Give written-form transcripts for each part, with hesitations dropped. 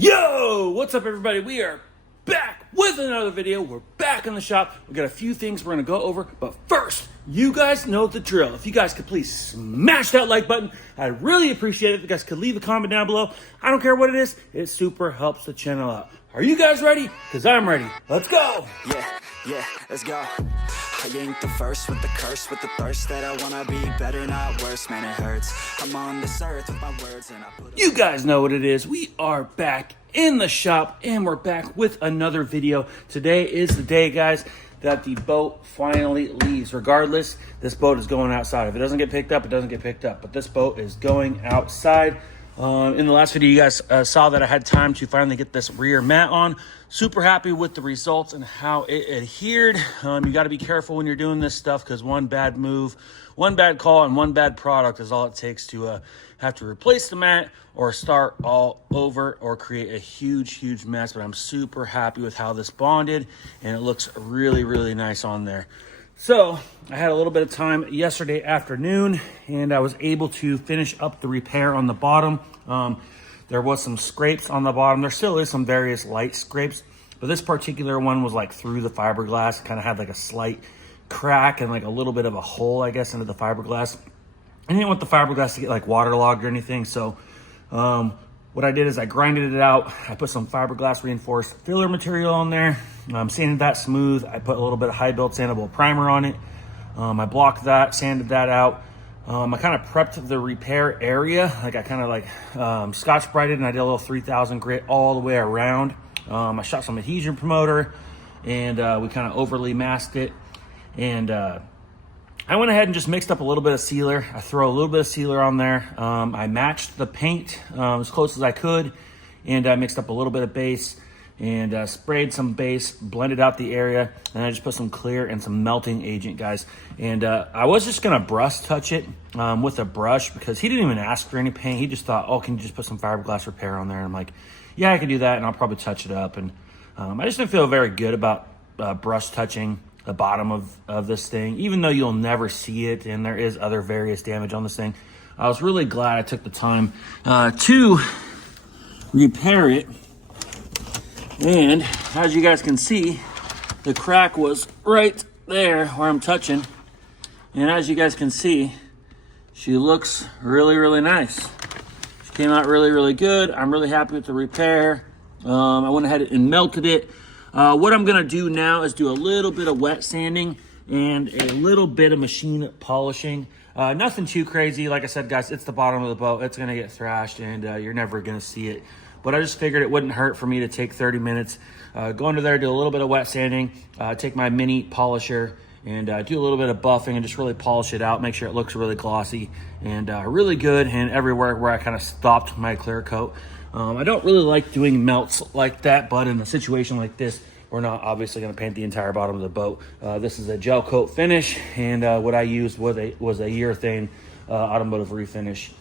Yo, what's up everybody? We are back with another video. We're back in the shop. We got a few things we're gonna go over, but first, you guys know the drill. If you guys could please smash that like button, I'd really appreciate it. If you guys could leave a comment down below. I don't care what it is, it super helps the channel out. Are you guys ready? Because I'm ready. Let's go. Yeah, let's go. I ain't the first with the curse, with the thirst that I wanna be better, not worse. Man, it hurts. I'm on this earth with my words and I put You guys know what it is. We are back in the shop and we're back with another video. Today is the day, guys, that the boat finally leaves. Regardless, this boat is going outside. If it doesn't get picked up, it doesn't get picked up. But this boat is going outside. In the last video, you guys saw that I had time to finally get this rear mat on. Super happy with the results and how it adhered. You got to be careful when you're doing this stuff because one bad move, one bad call, and one bad product is all it takes to have to replace the mat or start all over or create a huge mess. But I'm super happy with how this bonded and it looks really, really nice on there. So I had a little bit of time yesterday afternoon and I was able to finish up the repair on the bottom. There was some scrapes on the bottom. There still is some various light scrapes, but this particular one was like through the fiberglass, kind of had like a slight crack and like a little bit of a hole, I guess, into the fiberglass. I didn't want the fiberglass to get like waterlogged or anything. So what I did is I grinded it out. I put some fiberglass reinforced filler material on there. Sanded that smooth. I put a little bit of high build sandable primer on it. I blocked that, sanded that out. I kind of prepped the repair area. Like I kind of like scotch brighted and I did a little 3000 grit all the way around. I shot some adhesion promoter and we kind of overly masked it. And I went ahead and just mixed up a little bit of sealer. I throw a little bit of sealer on there. I matched the paint as close as I could. And I mixed up a little bit of base and sprayed some base, blended out the area, and I just put some clear and some melting agent, guys. And I was just gonna brush touch it with a brush because he didn't even ask for any paint. He just thought, oh, can you just put some fiberglass repair on there? And I'm like, yeah, I can do that, and I'll probably touch it up. And I just didn't feel very good about brush touching the bottom of this thing, even though you'll never see it, and there is other various damage on this thing. I was really glad I took the time to repair it. And as you guys can see, the crack was right there where I'm touching. And as you guys can see, she looks really nice. She came out really good. I'm really happy with the repair. I went ahead and melted it. What I'm gonna do now is do a little bit of wet sanding and a little bit of machine polishing. Nothing too crazy. Like I said, guys, it's the bottom of the boat. It's gonna get thrashed and you're never gonna see it. But I just figured it wouldn't hurt for me to take 30 minutes, go under there, do a little bit of wet sanding, take my mini polisher and do a little bit of buffing and just really polish it out, make sure it looks really glossy and really good and everywhere where I kind of stopped my clear coat. I don't really like doing melts like that, but in a situation like this, we're not obviously going to paint the entire bottom of the boat. This is a gel coat finish, and what I used was a urethane automotive refinish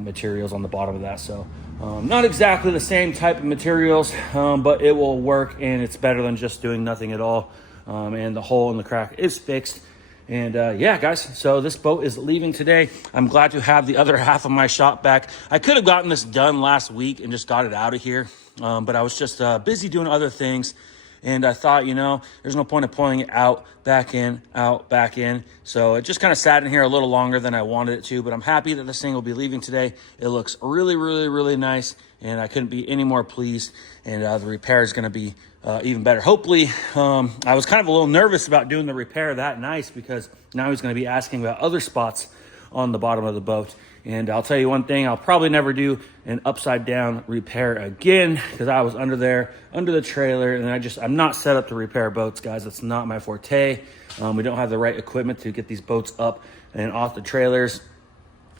materials on the bottom of that. So not exactly the same type of materials, but it will work, and it's better than just doing nothing at all. And the hole in the crack is fixed. And yeah, guys, so this boat is leaving today. I'm glad to have the other half of my shop back. I could have gotten this done last week and just got it out of here, but I was just busy doing other things. And I thought, you know, there's no point of pulling it out, back in, out, back in. So it just kind of sat in here a little longer than I wanted it to, but I'm happy that this thing will be leaving today. It looks really nice, and I couldn't be any more pleased. And the repair is going to be even better. Hopefully, I was kind of a little nervous about doing the repair that nice because now he's going to be asking about other spots on the bottom of the boat. And I'll tell you one thing, I'll probably never do an upside down repair again because I was under there, under the trailer, and I'm not set up to repair boats, guys. It's not my forte. We don't have the right equipment to get these boats up and off the trailers.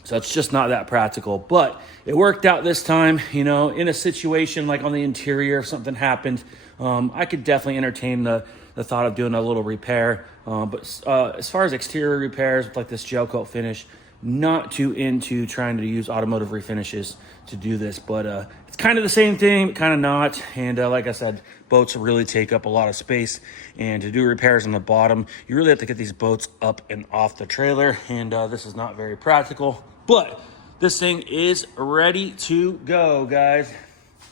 So it's just not that practical, but it worked out this time. You know, in a situation like on the interior, if something happened, I could definitely entertain the thought of doing a little repair. But as far as exterior repairs with like this gel coat finish, not too into trying to use automotive refinishes to do this, but it's kind of the same thing, but kind of not. And like I said, boats really take up a lot of space, and to do repairs on the bottom, you really have to get these boats up and off the trailer, and this is not very practical. But this thing is ready to go, guys.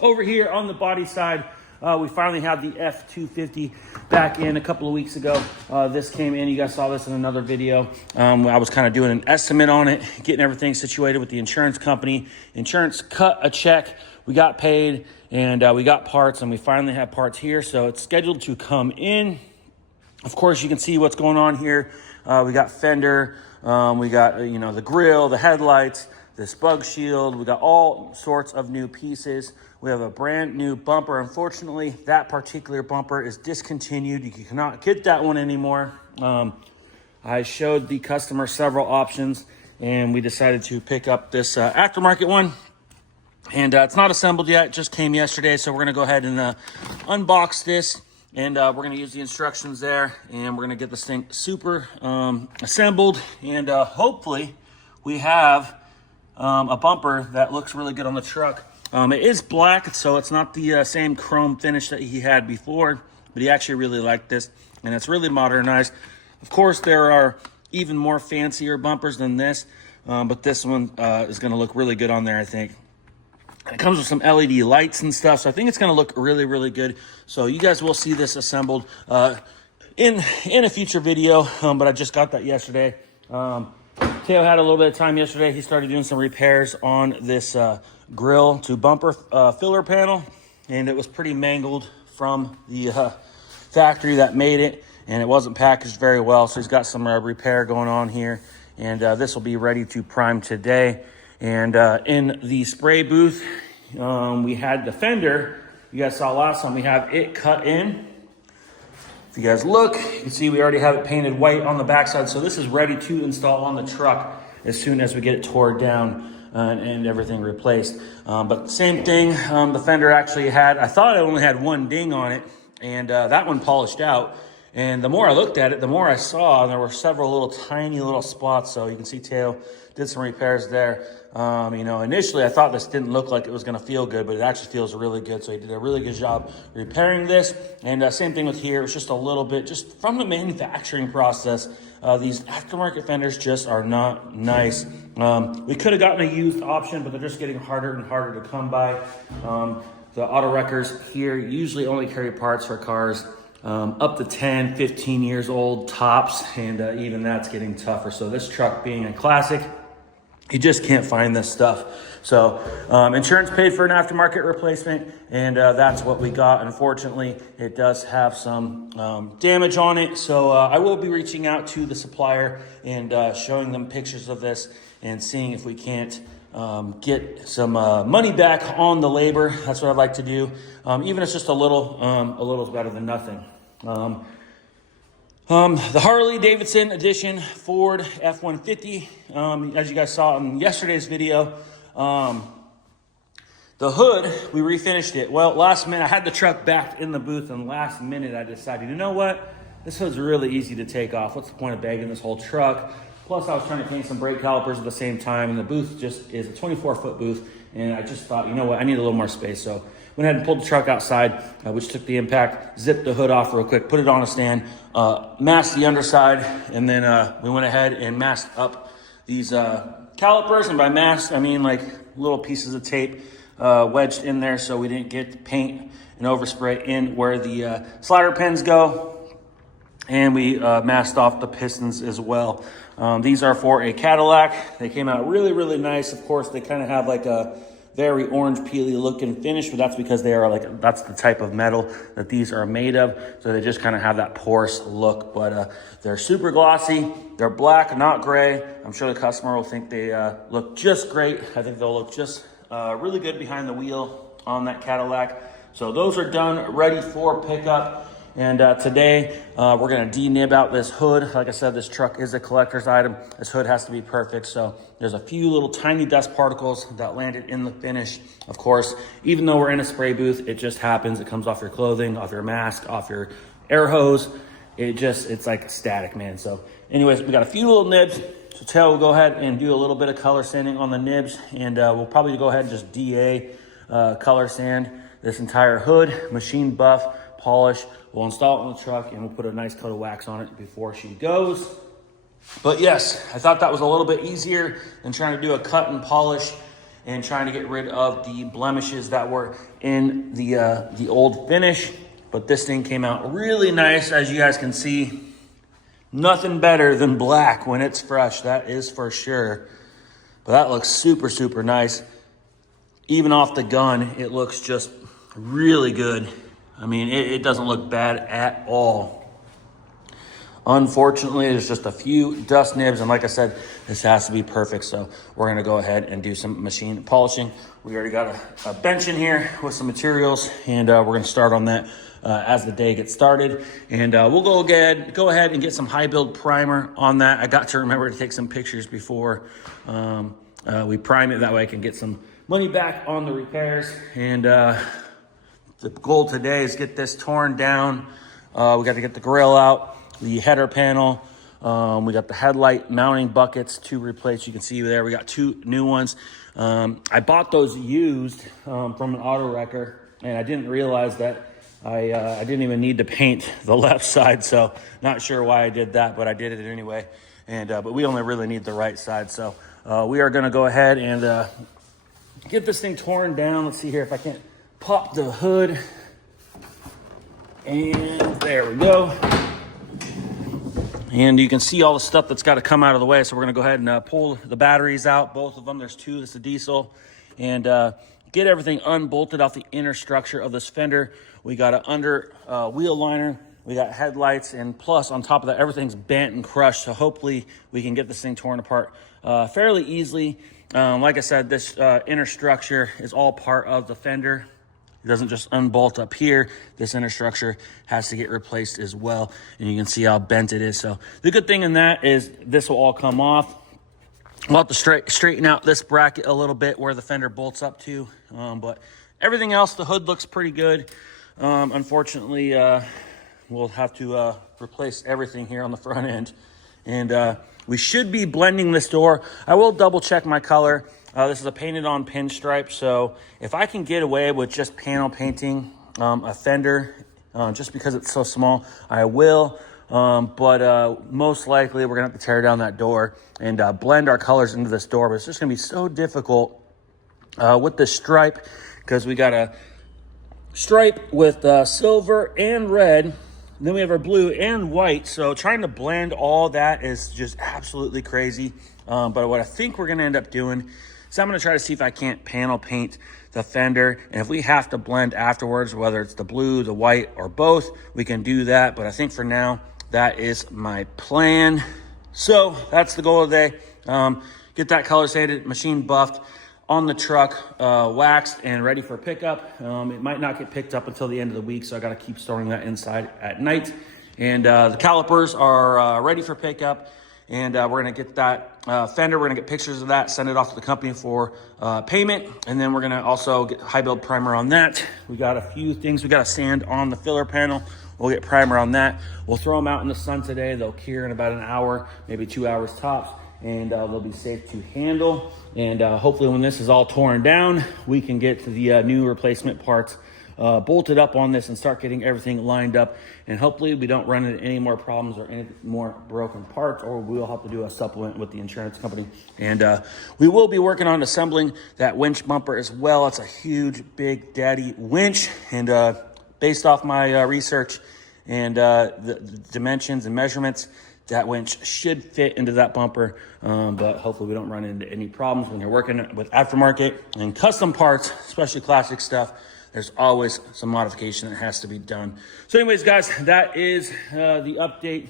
Over here on the body side, we finally have the F-250 back in a couple of weeks ago. This came in, you guys saw this in another video. I was kind of doing an estimate on it, getting everything situated with the insurance company. Insurance cut a check, we got paid, and we got parts, and we finally have parts here. So it's scheduled to come in. Of course, you can see what's going on here. We got fender, we got the grill, the headlights, this bug shield. We got all sorts of new pieces. We have a brand new bumper. Unfortunately, that particular bumper is discontinued. You cannot get that one anymore. I showed the customer several options, and we decided to pick up this aftermarket one. And it's not assembled yet, it just came yesterday. So we're gonna go ahead and unbox this, and we're gonna use the instructions there, and we're gonna get this thing super assembled, and hopefully we have a bumper that looks really good on the truck. It is black, so it's not the same chrome finish that he had before, but he actually really liked this, and it's really modernized. Of course, there are even more fancier bumpers than this, but this one is going to look really good on there, I think. And it comes with some LED lights and stuff, so I think it's going to look really, really good. So you guys will see this assembled in a future video, but I just got that yesterday. Teo had a little bit of time yesterday. He started doing some repairs on this grill to bumper filler panel, and it was pretty mangled from the factory that made it, and it wasn't packaged very well. So he's got some repair going on here, and this will be ready to prime today. And in the spray booth, we had the fender. You guys saw last time, we have it cut in. If you guys look, you can see we already have it painted white on the backside. So this is ready to install on the truck as soon as we get it tore down and everything replaced. But same thing, the fender actually had, I thought it only had one ding on it, and that one polished out. And the more I looked at it, the more I saw there were several little tiny little spots. So you can see Teo did some repairs there. Initially I thought this didn't look like it was going to feel good, but it actually feels really good. So he did a really good job repairing this. And same thing with here. It's just a little bit, just from the manufacturing process, these aftermarket fenders just are not nice. We could have gotten a used option, but they're just getting harder and harder to come by. The auto wreckers here usually only carry parts for cars up to 10, 15 years old tops, and even that's getting tougher. So this truck being a classic, you just can't find this stuff. So insurance paid for an aftermarket replacement, and that's what we got. Unfortunately, it does have some damage on it. So I will be reaching out to the supplier and showing them pictures of this and seeing if we can't get some money back on the labor. That's what I'd like to do. Even if it's just a little is better than nothing. The Harley-Davidson edition Ford F-150, as you guys saw in yesterday's video, the hood, we refinished it. Well, last minute, I had the truck back in the booth, and last minute I decided, you know what? This hood's really easy to take off. What's the point of bagging this whole truck? Plus, I was trying to paint some brake calipers at the same time, and the booth just is a 24-foot booth, and I just thought, you know what? I need a little more space, so went ahead and pulled the truck outside, which took the impact, zipped the hood off real quick, put it on a stand, masked the underside, and then we went ahead and masked up these calipers. And by masked, I mean like little pieces of tape wedged in there so we didn't get the paint and overspray in where the slider pins go. And we masked off the pistons as well. These are for a Cadillac. They came out really, really nice. Of course, they kind of have like a very orange peely looking finish, but that's because they are that's the type of metal that these are made of. So they just kind of have that porous look, but they're super glossy. They're black, not gray. I'm sure the customer will think they look just great. I think they'll look just really good behind the wheel on that Cadillac. So those are done, ready for pickup. And today, we're going to denib out this hood. Like I said, this truck is a collector's item. This hood has to be perfect. So there's a few little tiny dust particles that landed in the finish. Of course, even though we're in a spray booth, it just happens. It comes off your clothing, off your mask, off your air hose. It's like static, man. So anyways, we got a few little nibs. So Teo will go ahead and do a little bit of color sanding on the nibs. And we'll probably go ahead and just DA color sand this entire hood, machine buff, polish. We'll install it on the truck, and we'll put a nice coat of wax on it before she goes. But yes, I thought that was a little bit easier than trying to do a cut and polish and trying to get rid of the blemishes that were in the old finish. But this thing came out really nice, as you guys can see. Nothing better than black when it's fresh, that is for sure. But that looks super, super nice. Even off the gun, it looks just really good. I mean, it doesn't look bad at all. Unfortunately, there's just a few dust nibs, and like I said, this has to be perfect, so we're gonna go ahead and do some machine polishing. We already got a bench in here with some materials, and we're gonna start on that as the day gets started. And we'll go ahead and get some high build primer on that. I got to remember to take some pictures before we prime it. That way I can get some money back on the repairs. And the goal today is get this torn down. We got to get the grill out, the header panel. We got the headlight mounting buckets to replace. You can see there we got 2 new ones. I bought those used from an auto wrecker, and I didn't realize that I didn't even need to paint the left side, so not sure why I did that, but I did it anyway. And but we only really need the right side, so we are going to go ahead and get this thing torn down. Let's see here if I can't pop the hood. And there we go. And you can see all the stuff that's got to come out of the way, so we're going to go ahead and pull the batteries out, both of them. There's 2. This is a diesel. And get everything unbolted off the inner structure of this fender. We got an under wheel liner, we got headlights, and plus on top of that, everything's bent and crushed. So hopefully we can get this thing torn apart fairly easily. Like I said, this inner structure is all part of the fender. It doesn't just unbolt up here. This inner structure has to get replaced as well. And you can see how bent it is. So the good thing in that is this will all come off. We'll have to straighten out this bracket a little bit where the fender bolts up to. But everything else, the hood looks pretty good. Unfortunately, we'll have to replace everything here on the front end. And we should be blending this door. I will double check my color. This is a painted on pinstripe. So if I can get away with just panel painting a fender, just because it's so small, I will. But most likely we're gonna have to tear down that door and blend our colors into this door. But it's just gonna be so difficult with the stripe, because we got a stripe with silver and red. Then we have our blue and white. So trying to blend all that is just absolutely crazy. But what I think we're gonna end up doing is I'm gonna try to see if I can't panel paint the fender. And if we have to blend afterwards, whether it's the blue, the white, or both, we can do that. But I think for now, that is my plan. So that's the goal of the day. Get that color sanded, machine buffed, on the truck, waxed and ready for pickup. It might not get picked up until the end of the week, so I got to keep storing that inside at night. And the calipers are ready for pickup. And we're going to get that fender. We're going to get pictures of that, send it off to the company for payment. And then we're going to also get high build primer on that. We got a few things. We got to sand on the filler panel. We'll get primer on that. We'll throw them out in the sun today. They'll cure in about an hour, maybe 2 hours tops. And they'll be safe to handle. And hopefully when this is all torn down, we can get to the new replacement parts bolted up on this and start getting everything lined up. And hopefully we don't run into any more problems or any more broken parts, or we'll have to do a supplement with the insurance company. And we will be working on assembling that winch bumper as well. It's a huge, big daddy winch. And based off my research and the dimensions and measurements, that winch should fit into that bumper, but hopefully we don't run into any problems when you're working with aftermarket and custom parts, especially classic stuff. There's always some modification that has to be done. So anyways, guys, that is the update.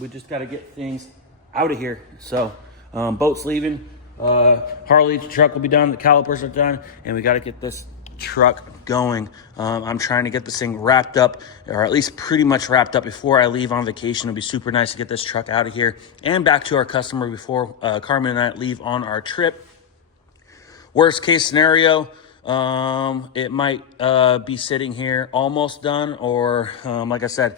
We just got to get things out of here. So boat's leaving. Harley truck will be done. The calipers are done, and we got to get this truck going. I'm trying to get this thing wrapped up, or at least pretty much wrapped up before I leave on vacation. It'll be super nice to get this truck out of here and back to our customer before Karmen and I leave on our trip. Worst case scenario, it might be sitting here almost done, or like I said,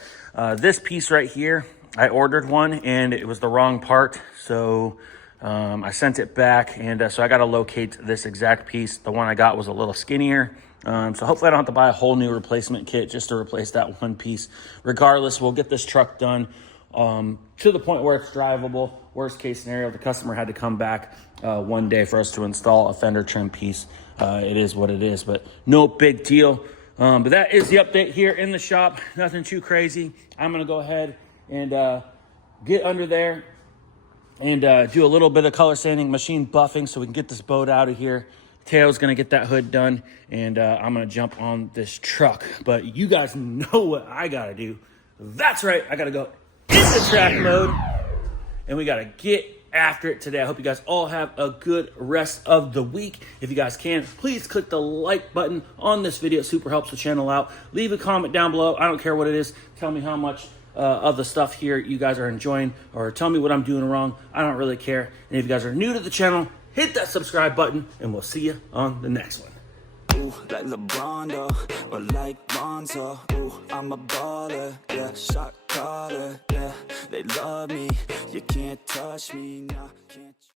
this piece right here, I ordered one and it was the wrong part, so I sent it back, and so I got to locate this exact piece. The one I got was a little skinnier, so hopefully I don't have to buy a whole new replacement kit just to replace that one piece. Regardless, we'll get this truck done to the point where it's drivable. Worst case scenario, the customer had to come back one day for us to install a fender trim piece. It is what it is, but no big deal. But that is the update here in the shop. Nothing too crazy. I'm going to go ahead and get under there and do a little bit of color sanding, machine buffing, so we can get this boat out of here. Teo's going to get that hood done, and I'm going to jump on this truck. But you guys know what I got to do. That's right. I got to go into track mode, and we got to get after it today. I hope you guys all have a good rest of the week. If you guys can, please click the like button on this video. It super helps the channel out. Leave a comment down below. I don't care what it is. Tell me how much of the stuff here you guys are enjoying, or tell me what I'm doing wrong. I don't really care. And if you guys are new to the channel, hit that subscribe button, and we'll see you on the next one. Ooh, like LeBron, though, or like Bonzo. Ooh, I'm a baller, yeah, shot caller, yeah. They love me, you can't touch me, nah, can't.